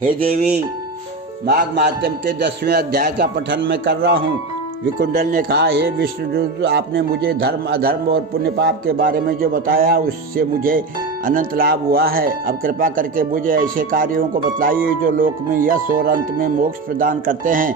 हे देवी, माघ माध्यम के 10वें अध्याय का पठन मैं कर रहा हूँ। विकुंडल ने कहा, हे विष्णुदूत, आपने मुझे धर्म अधर्म और पुण्य पाप के बारे में जो बताया उससे मुझे अनंत लाभ हुआ है। अब कृपा करके मुझे ऐसे कार्यों को बतलाइए जो लोक में यश और अंत में मोक्ष प्रदान करते हैं।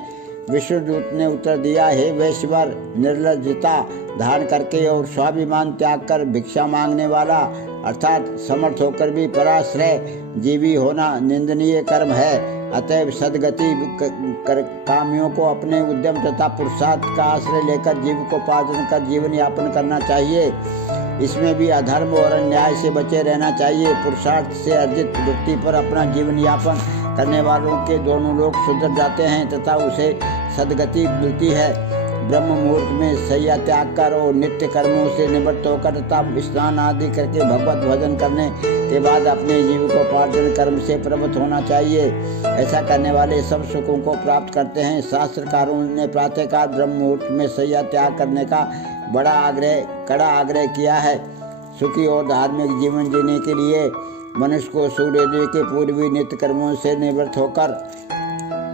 विष्णुदूत ने उत्तर दिया, हे वैश्वर, निर्लज्जता धारण करके और स्वाभिमान त्याग कर भिक्षा मांगने वाला अर्थात समर्थ होकर भी पराश्रय जीवी होना निंदनीय कर्म है। अतएव सदगति कामियों को अपने उद्यम तथा पुरुषार्थ का आश्रय लेकर जीविकोपार्जन कर जीवन यापन करना चाहिए। इसमें भी अधर्म और अन्याय से बचे रहना चाहिए। पुरुषार्थ से अर्जित वृत्ति पर अपना जीवन यापन करने वालों के दोनों लोग सुधर जाते हैं तथा उसे सदगति मिलती है। ब्रह्म मुहूर्त में शैया त्याग कर और नित्य कर्मों से निवृत्त होकर तथा स्नान आदि करके भगवत भजन करने के बाद अपने जीविकोपार्जन कर्म से प्रवृत्त होना चाहिए। ऐसा करने वाले सब सुखों को प्राप्त करते हैं। शास्त्रकारों ने प्रातःकाल ब्रह्म मुहूर्त में शैया त्याग करने का कड़ा आग्रह किया है। सुखी और धार्मिक जीवन जीने के लिए मनुष्य को सूर्योदय के पूर्वी नित्य कर्मों से निवृत्त होकर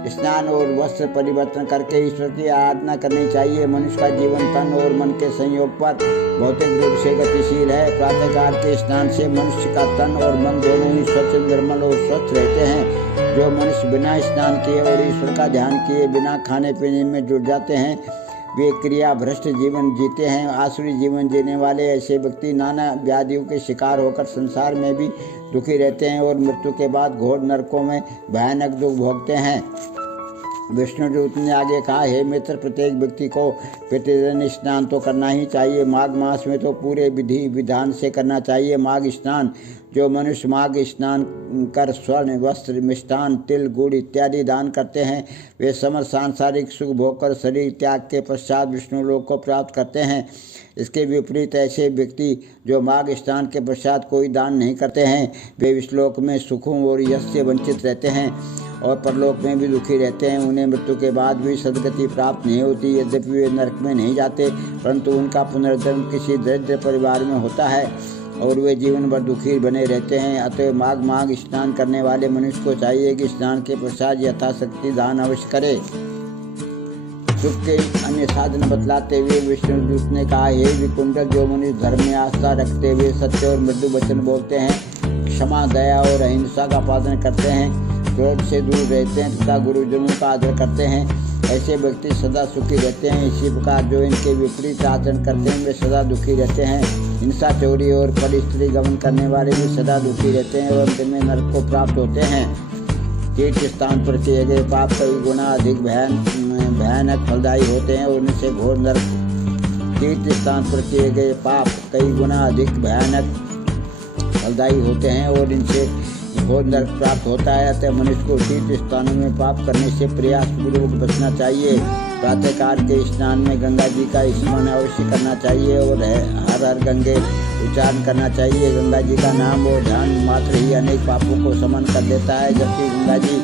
स्नान और वस्त्र परिवर्तन करके ईश्वर की आराधना करनी चाहिए। मनुष्य का जीवन तन और मन के संयोग पर भौतिक रूप से गतिशील है। प्रातःकाल के स्नान से मनुष्य का तन और मन दोनों ही स्वच्छ, निर्मल और स्वस्थ रहते हैं। जो मनुष्य बिना स्नान किए और ईश्वर का ध्यान किए बिना खाने पीने में जुट जाते हैं वे क्रिया भ्रष्ट जीवन जीते हैं। आसुरी जीवन जीने वाले ऐसे व्यक्ति नाना व्याधियों के शिकार होकर संसार में भी दुखी रहते हैं और मृत्यु के बाद घोर नरकों में भयानक दुख भोगते हैं। विष्णुदूत ने आगे कहा, हे मित्र, प्रत्येक व्यक्ति को प्रतिदिन स्नान तो करना ही चाहिए। माघ मास में तो पूरे विधि विधान से करना चाहिए। माघ स्नान जो मनुष्य माघ स्नान कर स्वर्ण वस्त्र मिष्टान तिल गुड़ इत्यादि दान करते हैं वे समस्त सांसारिक सुख भोगकर शरीर त्याग के पश्चात विष्णु लोक को प्राप्त करते हैं। इसके विपरीत ऐसे व्यक्ति जो माघ स्नान के पश्चात कोई दान नहीं करते हैं वे विश्लोक में सुखों और यश से वंचित रहते हैं और परलोक में भी दुखी रहते हैं। उन्हें मृत्यु के बाद भी सदगति प्राप्त नहीं होती। यद्यपि वे नरक में नहीं जाते परंतु उनका पुनर्जन्म किसी दरिद्र परिवार में होता है और वे जीवन भर दुखी बने रहते हैं। अतः माघ स्नान करने वाले मनुष्य को चाहिए कि स्नान के पश्चात यथाशक्ति दान अवश्य करे। सुख के अन्य साधन बतलाते हुए विष्णुदूत ने कहा, हे विकुंडल, जो मनुष्य धर्म में आस्था रखते हुए सत्य और मृदु वचन बोलते हैं, क्षमा दया और अहिंसा का पालन करते हैं, क्रोध से दूर रहते हैं तथा गुरुजनों का आदर करते हैं, ऐसे व्यक्ति सदा सुखी रहते हैं। इसी प्रकार जो इनके विपरीत आचरण करते हैं वे सदा दुखी रहते हैं। हिंसा चोरी और परिस्त्री गमन करने वाले भी सदा दुखी रहते हैं और अंत में नरक को प्राप्त होते हैं। तीर्थ स्थान पर किए गए पाप कई गुना अधिक भयानक फलदायी होते हैं और उनसे घोर नरक तीर्थ स्थान पर किए गए पाप कई गुना अधिक भयानक फलदायी होते हैं और इनसे घोर नरक प्राप्त होता है। अतः मनुष्य को तीर्थ स्थानों में पाप करने से प्रयासपूर्वक बचना चाहिए। प्रातःकाल के स्नान में गंगा जी का स्मरण अवश्य करना चाहिए और हर हर गंगे उच्चारण करना चाहिए। गंगा जी का नाम और ध्यान मात्र ही अनेक पापों को समन कर देता है। जबकि गंगा जी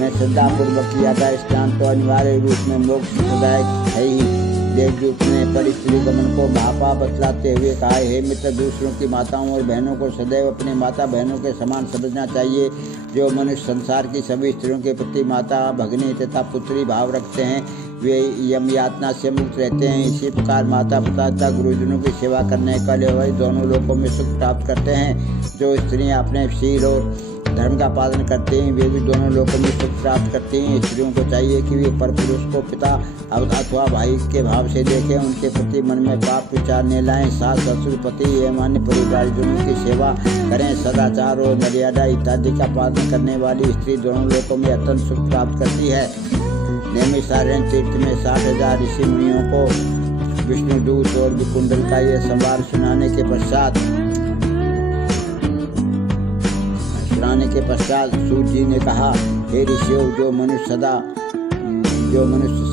में श्रद्धापूर्वक किया था स्नान तो अनिवार्य रूप में मोक्ष प्रदायक है ही। देवदूत ने परिस्त्री गमन को भापा बतलाते हुए कहा, हे मित्र, दूसरों की माताओं और बहनों को सदैव अपने माता बहनों के समान समझना चाहिए। जो मनुष्य संसार की सभी स्त्रियों के प्रति माता भगिनी तथा पुत्री भाव रखते हैं वे यम यातना से मुक्त रहते हैं। इसी प्रकार माता पिता तथा गुरुजनों की सेवा करने का लिए दोनों लोकों में सुख प्राप्त करते हैं। जो स्त्रियाँ अपने शील और धर्म का पालन करते हैं वे भी दोनों लोकों में सुख प्राप्त करते हैं। स्त्रियों को चाहिए कि वे परपुरुष को पिता अथवा भाई के भाव से देखें, उनके प्रति मन में पाप विचार न लाएं, सास ससुर पति एवं अन्य परिवारजनों की सेवा करें। सदाचार और मर्यादा इत्यादि का पालन करने वाली स्त्री दोनों लोकों में अत्यंत सुख प्राप्त करती है। नैमिषारण्य तीर्थ में 60,000 ऋषि मुनियों को विष्णुदूत और विकुंडल का यह संवाद सुनाने के पश्चात सूर्य जी ने कहा, हे ऋषियों, जो मनुष्य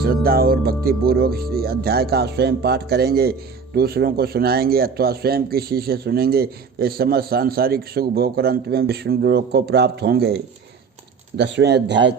श्रद्धा और भक्ति पूर्वक इस अध्याय का स्वयं पाठ करेंगे, दूसरों को सुनाएंगे अथवा स्वयं किसी से सुनेंगे, वे समस्त सांसारिक सुख भोग अंत में विष्णु लोक को प्राप्त होंगे। 10वें अध्याय